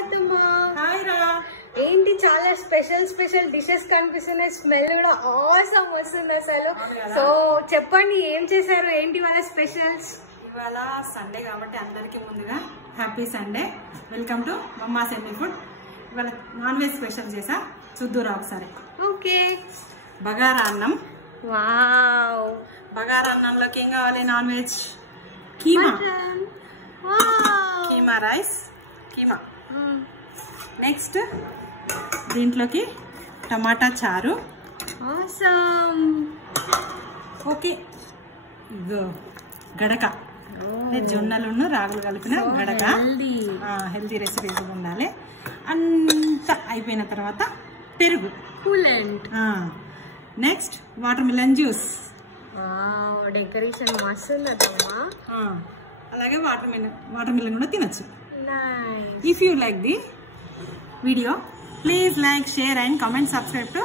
అత్తమ్మా. హాయ్ రా. ఏంటి చాలా స్పెషల్ డిషెస్ కనిపిస్తున్నాయి. స్మెల్ కూడా ఆసమ్ వస్తుంది అసలు. సో చెప్పండి ఏం చేశారు, ఏంటి వాళ్ళ స్పెషల్స్? ఇవాళ సండే కాబట్టి అందరికి ముందుగా happy Sunday. Welcome to mama's ఎన్ని ఫుడ్. ఇవాళ నాన్ వెజ్ స్పెషల్ చేసా, చూద్దురా ఒకసారి. ఓకే. బగారా అన్నం. వావ్. బగారా అన్నంలోకి ఏం కావాలి? Non veg keema. Keema rice, keema. Next దీంట్లోకి టమాటా చారు. ఆసమ్. ఓకే. గడక, జొన్నలు రాగులు కలిపిన గడక. హెల్తీ రెసిపీ ఉండాలి. అంతా అయిపోయిన తర్వాత పెరుగు, coolant. Next water melon juice. Decoration మస్తు ఉందమ్మా. అలాగే వాటర్ మిలన్ కూడా తినొచ్చు. Nice. If you like the video, please like, share and comment, subscribe to